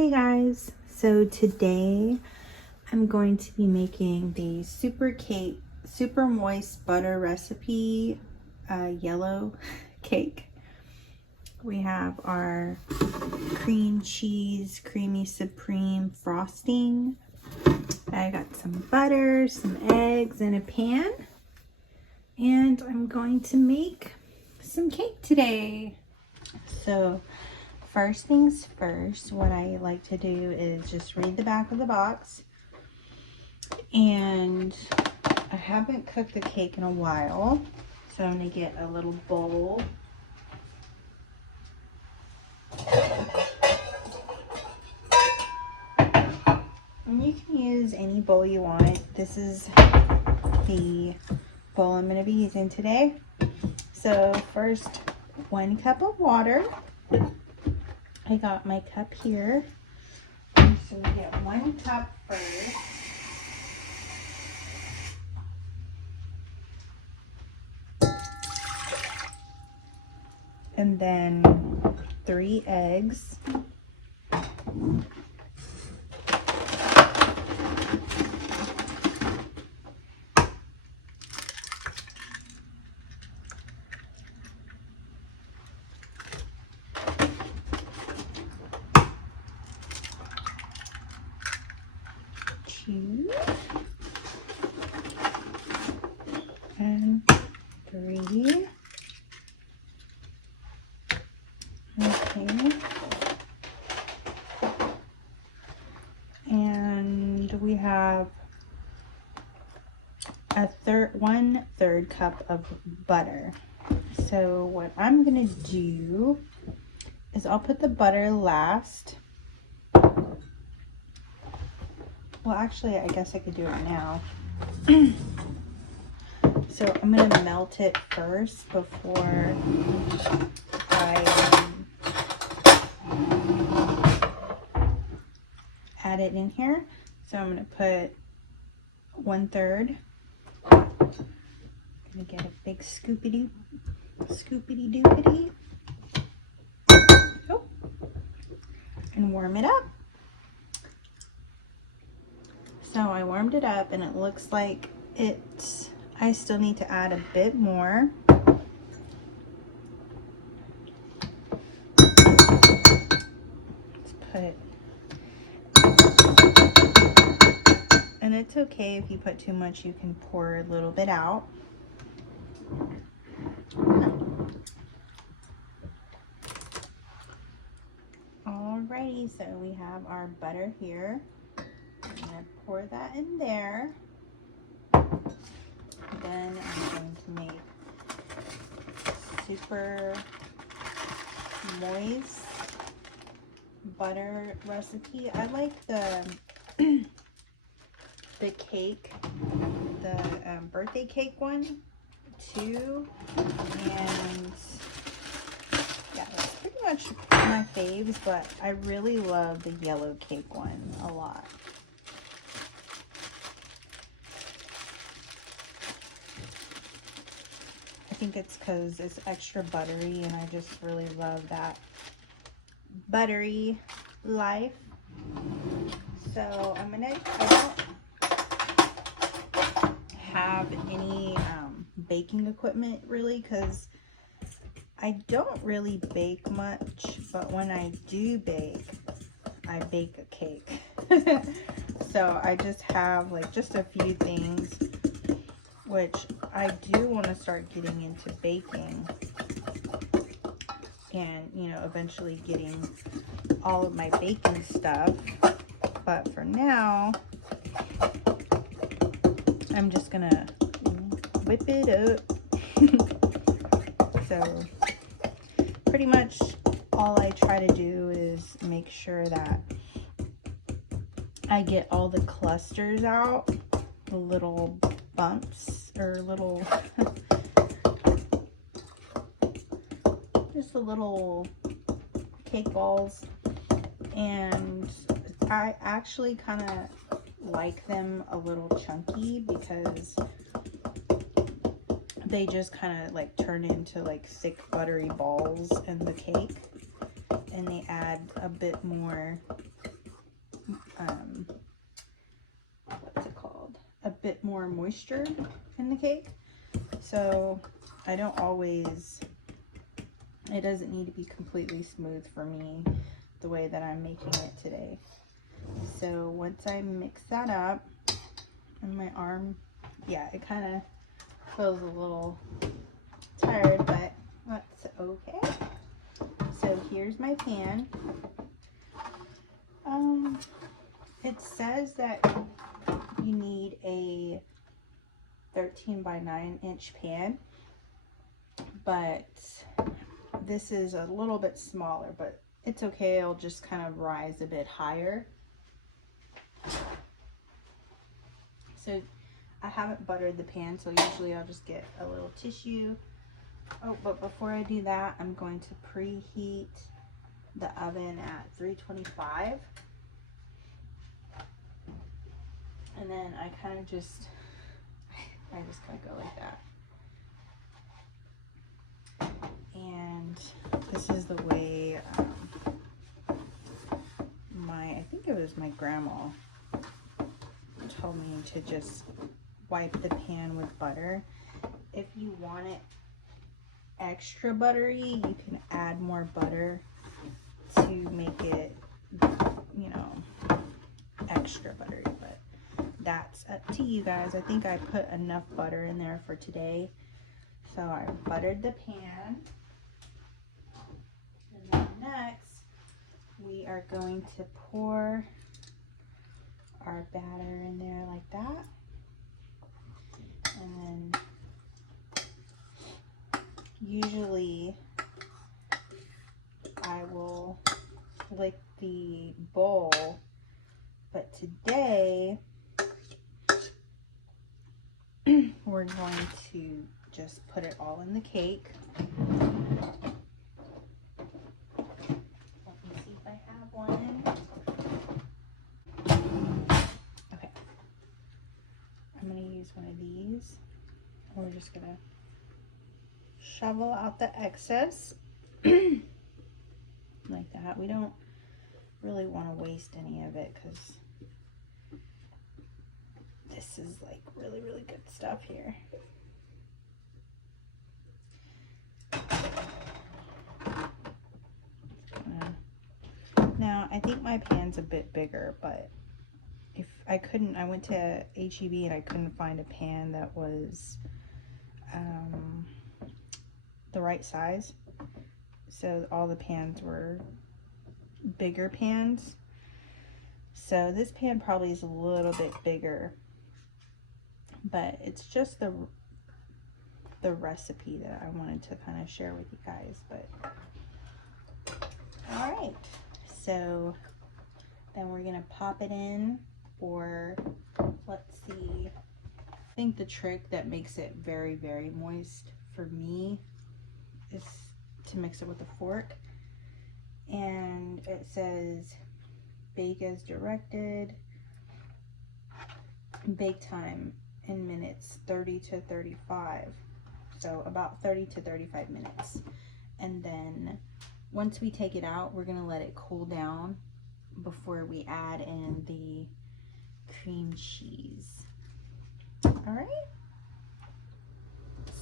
Hey guys, so today I'm going to be making the super moist butter recipe yellow cake. We have our cream cheese creamy supreme frosting. I got some butter, some eggs in a pan, and I'm going to make some cake today. So first things first, what I like to do is just read the back of the box. And I haven't cooked the cake in a while, so I'm going to get a little bowl. And you can use any bowl you want. This is the bowl I'm going to be using today. So first, 1 cup of water. I got my cup here. So we get 1 cup first. And then 3 eggs. And 3. Okay. And we have a 1/3 cup of butter. So what I'm gonna do is I'll put the butter last. Well, actually, I guess I could do it now. So I'm gonna melt it first before I add it in here. So I'm gonna put 1/3. Gonna get a big scoopity doopity. Oh, and warm it up. So I warmed it up and it looks like I still need to add a bit more. Let's put, and it's okay if you put too much, you can pour a little bit out. Alrighty, so we have our butter here. I'm gonna pour that in there. Then I'm going to make super moist butter recipe. I like the cake, the birthday cake one too, and yeah, that's pretty much my faves, but I really love the yellow cake one a lot. I think it's because it's extra buttery, and I just really love that buttery life. So I don't have any baking equipment really, because I don't really bake much, but when I do bake, I bake a cake. So I just have like just a few things, which I do want to start getting into baking, and eventually getting all of my baking stuff. But for now, I'm just gonna whip it up. So pretty much all I try to do is make sure that I get all the clusters out, the little bumps or little just the little cake balls. And I actually kind of like them a little chunky, because they just kind of like turn into like thick buttery balls in the cake, and they add a bit more what's it called? A bit more moisture in the cake. So I don't always, it doesn't need to be completely smooth for me the way that I'm making it today. So once I mix that up, and my arm, yeah, it kind of feels a little tired, but that's okay. So here's my pan. It says that you need a 13 by 9 inch pan, but this is a little bit smaller, but it's okay. It'll just kind of rise a bit higher. So I haven't buttered the pan, so usually I'll just get a little tissue. Oh, but before I do that, I'm going to preheat the oven at 325. And then I kind of just kind of go like that. And this is the way I think it was my grandma told me to just wipe the pan with butter. If you want it extra buttery, you can add more butter to make it, you know, extra buttery, but that's up to you guys. I think I put enough butter in there for today. So I buttered the pan. And then next, we are going to pour our batter in there like that. And then usually I will lick the bowl, but today we're going to just put it all in the cake. Let me see if I have one. Okay. I'm going to use one of these. We're just going to shovel out the excess like that. We don't really want to waste any of it because this is like really, really good stuff here. Now, I think my pan's a bit bigger, but if I couldn't, I went to HEB and I couldn't find a pan that was the right size. So all the pans were bigger pans. So this pan probably is a little bit bigger, but it's just the recipe that I wanted to kind of share with you guys. But all right, so then we're gonna pop it in for, let's see, I think the trick that makes it very, very moist for me is to mix it with a fork. And it says bake as directed, bake time in minutes 30 to 35, so about 30 to 35 minutes. And then once we take it out, we're gonna let it cool down before we add in the cream cheese. All right,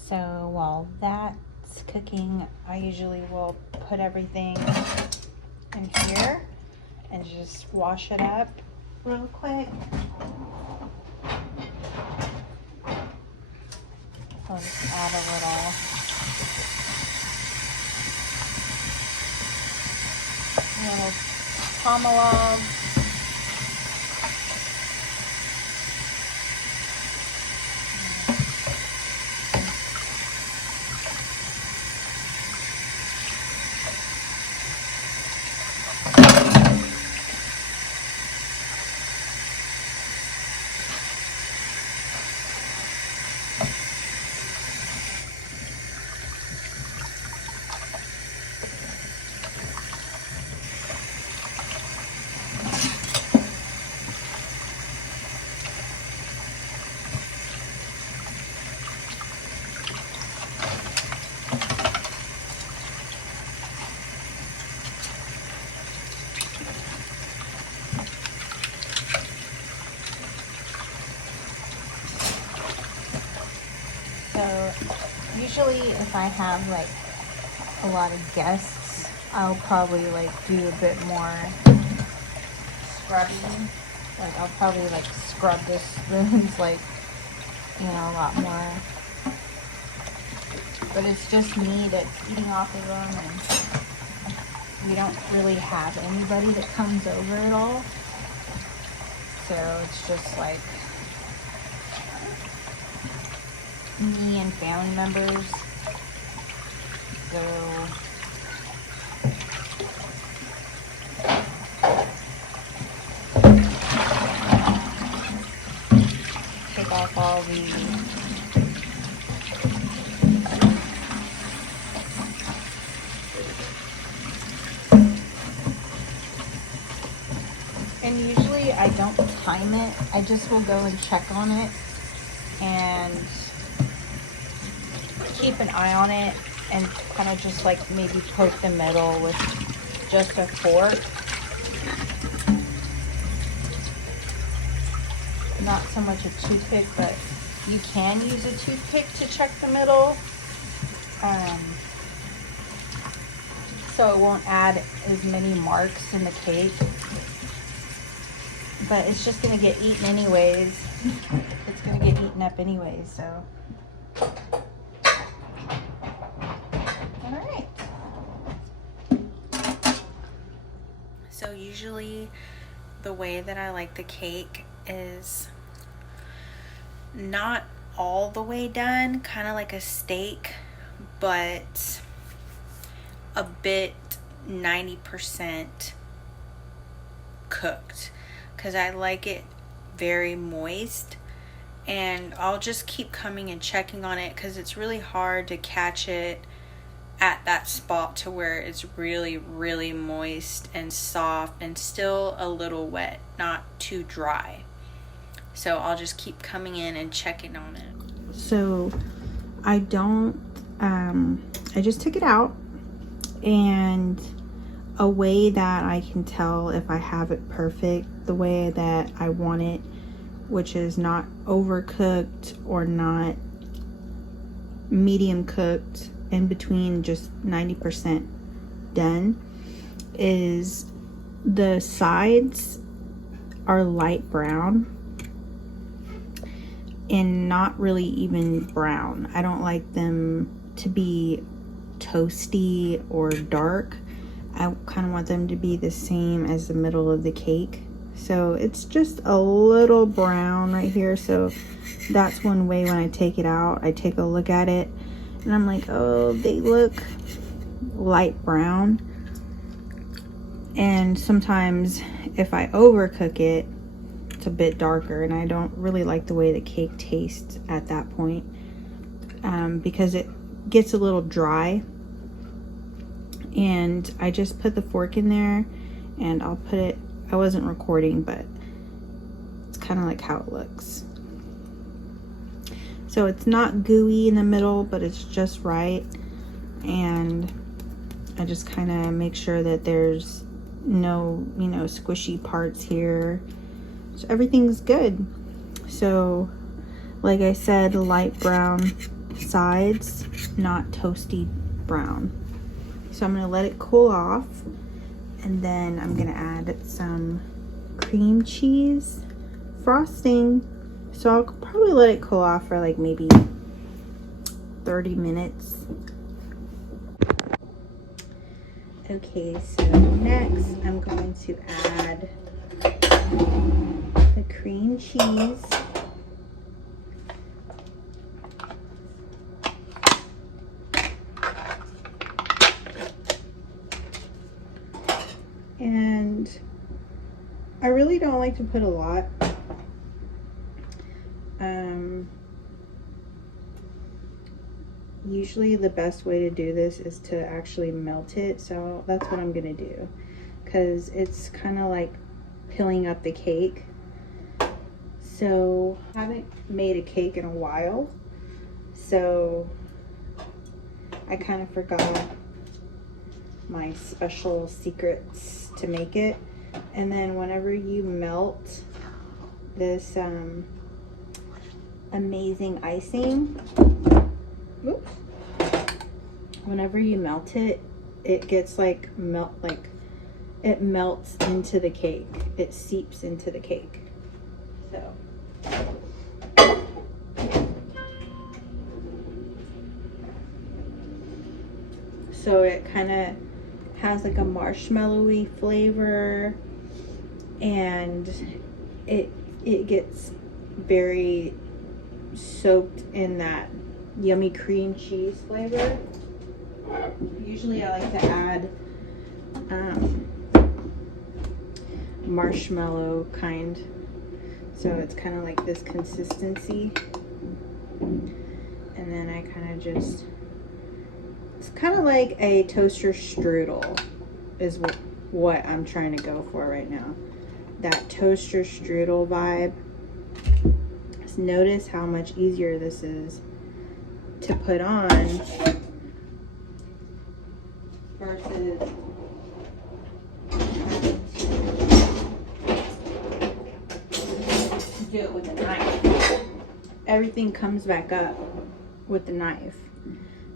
so while that's cooking, I usually will put everything in here and just wash it up real quick. I'll just add a little pomelo. usually if I have like a lot of guests, I'll probably like do a bit more scrubbing. Like I'll probably like scrub the spoons like, you know, a lot more. But it's just me that's eating off of them, and we don't really have anybody that comes over at all. So it's just like me and family members. So take off all the and usually I don't time it. I just will go and check on it and keep an eye on it and kind of just like maybe poke the middle with just a fork. Not so much a toothpick, but you can use a toothpick to check the middle. So it won't add as many marks in the cake. But it's just gonna get eaten anyways. It's gonna get eaten up anyways, so. All right. So usually the way that I like the cake is not all the way done, kind of like a steak, but a bit 90% cooked, because I like it very moist. And I'll just keep coming and checking on it, because it's really hard to catch it at that spot to where it's really, really moist and soft and still a little wet, not too dry. So I'll just keep coming in and checking on it. So I just took it out, and a way that I can tell if I have it perfect the way that I want it, which is not overcooked or not medium cooked, in between, just 90% done, is the sides are light brown and not really even brown. I don't like them to be toasty or dark. I kind of want them to be the same as the middle of the cake. So it's just a little brown right here. So that's one way when I take it out, I take a look at it and I'm like, oh, they look light brown. And sometimes if I overcook it, it's a bit darker, and I don't really like the way the cake tastes at that point, because it gets a little dry. And I just put the fork in there, and I'll put it, I wasn't recording, but it's kind of like how it looks. So it's not gooey in the middle, but it's just right. And I just kind of make sure that there's no, squishy parts here. So everything's good. So like I said, light brown sides, not toasty brown. So I'm gonna let it cool off, and then I'm gonna add some cream cheese frosting. So I'll probably let it cool off for like maybe 30 minutes. Okay, so next I'm going to add the cream cheese. And I really don't like to put a lot. Usually the best way to do this is to actually melt it. So that's what I'm gonna do, because it's kind of like filling up the cake. So I haven't made a cake in a while, so I kind of forgot my special secrets to make it. And then whenever you melt this amazing icing, oops, whenever you melt it, it gets like it melts into the cake. It seeps into the cake. So it kind of has like a marshmallowy flavor, and it gets very soaked in that yummy cream cheese flavor. Usually I like to add marshmallow kind, so it's kind of like this consistency, and then I kind of just, it's kind of like a toaster strudel is what I'm trying to go for right now. That toaster strudel vibe. Just notice how much easier this is to put on versus do it with a knife. Everything comes back up with the knife.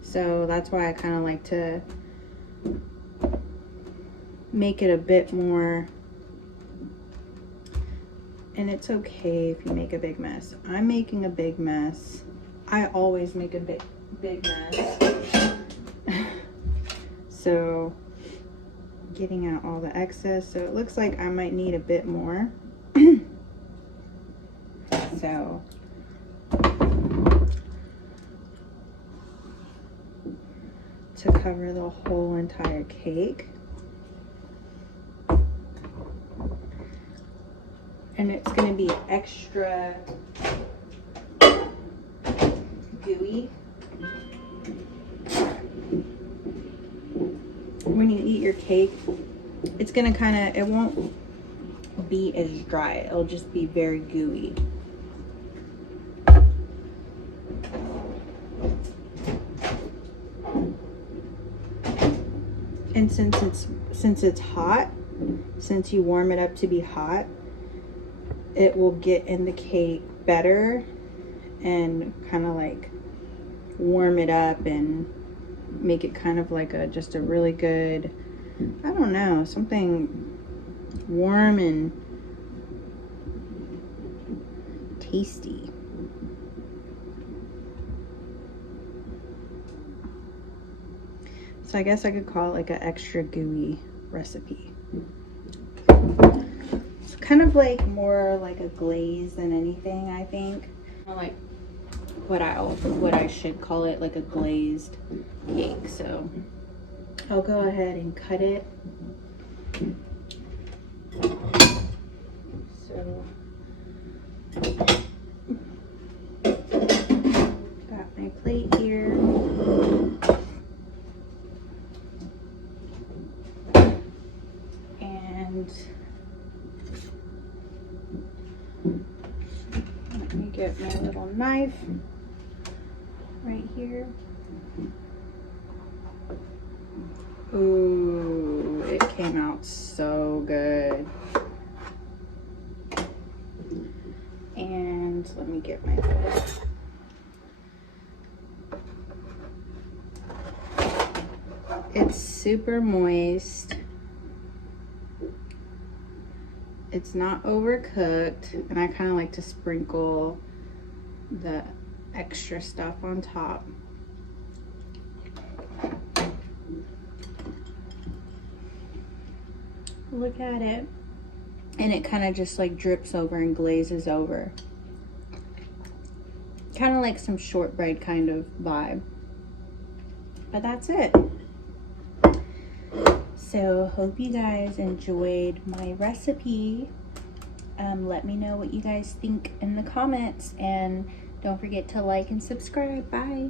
So that's why I kind of like to make it a bit more, and it's okay if you make a big mess. I'm making a big mess. I always make a big mess. So getting out all the excess. So it looks like I might need a bit more. So to cover the whole entire cake. And it's going to be extra gooey. When you eat your cake, it's going to kind of, it won't be as dry. It'll just be very gooey. And since it's hot, since you warm it up to be hot, it will get in the cake better and kind of like warm it up and make it kind of like just a really good, I don't know, something warm and tasty. So I guess I could call it like an extra gooey recipe. It's kind of like more like a glaze than anything, I think. Like what I should call it, like a glazed cake. So I'll go ahead and cut it. So got my plate here. And let me get my little knife right here. Ooh, it came out so good. And let me get my little, it's super moist. It's not overcooked, and I kind of like to sprinkle the extra stuff on top. Look at it. And it kind of just like drips over and glazes over. Kind of like some shortbread kind of vibe. But that's it. So hope you guys enjoyed my recipe. Let me know what you guys think in the comments, and don't forget to like and subscribe. Bye.